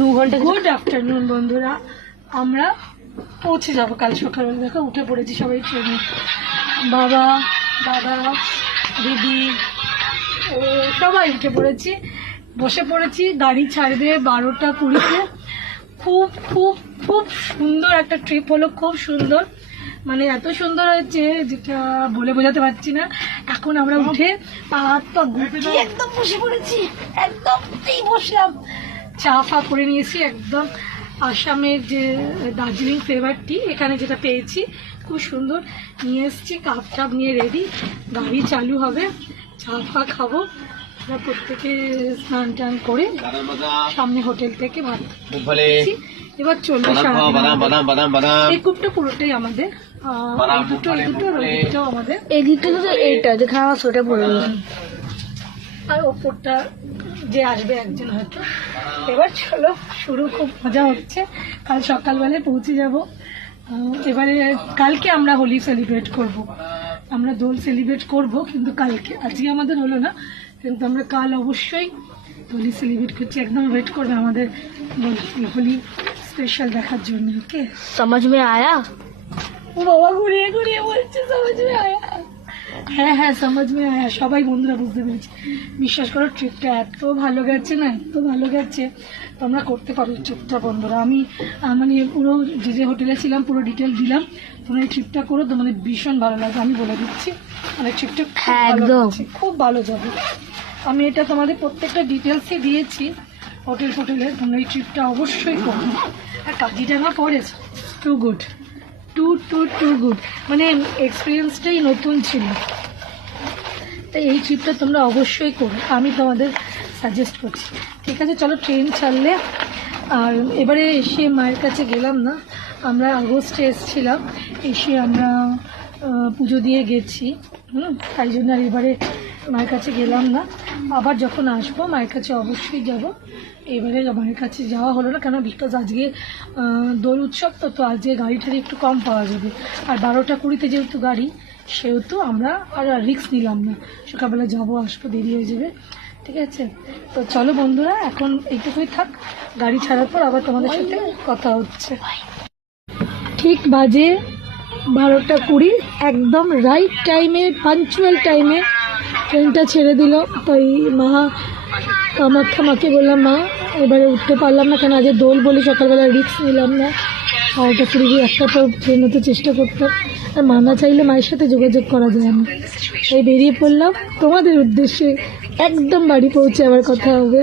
2 ঘন্টা। Good afternoon বন্ধুরা, আমরা পৌঁছে যাব কাল সকালবেলা। দেখো উঠে পড়েছি সবাই ট্রেনে, বাবা দাদা দিদি ও সবাই উঠে পড়েছি, বসে পড়েছি। গাড়ি ছাড়বে 12টা 20-তে। খুব খুব খুব সুন্দর একটা ট্রিপ হলো, খুব সুন্দর, মানে এত সুন্দর হয়েছে যেটা বলে বোঝাতে পারছি না। এখন আমরা উঠে পা হাত পা গুটিয়ে একদম বসে পড়েছি, একদম বসলাম, চা ফা করে নিয়েছি। একদম আসামের যে দার্জিলিং ফ্লেভার টি এখানে যেটা পেয়েছি খুব সুন্দর নিয়ে এসেছি, কাপ টাপ নিয়ে রেডি, গাড়ি চালু হবে, চা ফা খাবো। আমরা প্রত্যেকে স্নান টান করে সামনে হোটেল থেকে ভাত খেয়েছি। এবার চলবে এই কূপটা পুরোটাই আমাদের, এই দুটো আমাদের, এই দিকটা তো এইটা যেখানে আমার সোয়েটার পরে রয়েছে, আর ওপরটা যে আসবে একজন হয়তো। এবার চলো শুরু, খুব মজা হচ্ছে। কাল সকালবেলায় পৌঁছে যাব। এবারে কালকে আমরা হোলি সেলিব্রেট করব, আমরা দোল সেলিব্রেট করব, কিন্তু কালকে, আজকে আমাদের হলো না, কিন্তু আমরা কাল অবশ্যই হোলি সেলিব্রেট করছি। একদম ওয়েট করবে আমাদের হোলি স্পেশাল দেখার জন্য। ওকে, समझ में आया? ও বাবা ঘুরিয়ে ঘুরিয়ে বলছে সমাজ মে আয়া। হ্যাঁ হ্যাঁ সমাজ মে আয়া, সবাই বন্ধুরা বুঝতে পেরেছি। বিশ্বাস করো ট্রিপটা এত ভালো গেছে না, এত ভালো গেছে, তোমরা করতে পারো ট্রিপটা বন্ধুরা। আমি মানে পুরো যে হোটেলে ছিলাম পুরো ডিটেল দিলাম, তোমরা এই ট্রিপটা করো, তোমাদের ভীষণ ভালো লাগবে, আমি বলে দিচ্ছি। মানে ট্রিপটা একদম খুব ভালো যাবে। আমি এটা তোমাদের প্রত্যেকটা ডিটেলসই দিয়েছি হোটেল ফোটেলে, তোমরা এই ট্রিপটা অবশ্যই করো। আর Kaziranga forest too good, too too too good, মানে এক্সপিরিয়েন্সটাই নতুন ছিল। তাই এই ট্রিপটা তোমরা অবশ্যই করো, আমি তোমাদের সাজেস্ট করছি। ঠিক আছে, চলো ট্রেন ছাড়লে। আর এবারে এসে মায়ের কাছে গেলাম না, আমরা আগস্টে এসেছিলাম, এসে আমরা পুজো দিয়ে গেছি, তাই জন্য আর এবারে মায়ের কাছে গেলাম না। আবার যখন আসবো মায়ের কাছে অবশ্যই যাব। এবারে মায়ের কাছে যাওয়া হলো না কেন, বিকজ আজকে দোল উৎসব, তো আজকে গাড়ি টাড়ি একটু কম পাওয়া যাবে। আর 12টা 20-তে যেহেতু গাড়ি, সেহেতু আমরা আর রিস্ক নিলাম না, সকালবেলা যাবো আসবো দেরি হয়ে যাবে। ঠিক আছে, তো চলো বন্ধুরা এখন এইটুকুই থাক, গাড়ি ছাড়ার পর আবার তোমাদের সাথে কথা হচ্ছে। ঠিক বাজে 12টা 20, একদম রাইট টাইমে, পাঞ্চুয়াল টাইমে ট্রেনটা ছেড়ে দিল। তাই কামাখ্যা মাকে বললাম, মা এবারে উঠতে পারলাম না কেন, আজ দোল বলি সকালবেলা রিস্ক নিলাম না, 12টা 20 একটা পর ট্রেন হতে চেষ্টা করতাম। আর মা না চাইলে মায়ের সাথে যোগাযোগ করা যায় না, এই বেরিয়ে পড়লাম তোমাদের উদ্দেশ্যে। একদম বাড়ি পৌঁছে আবার কথা হবে।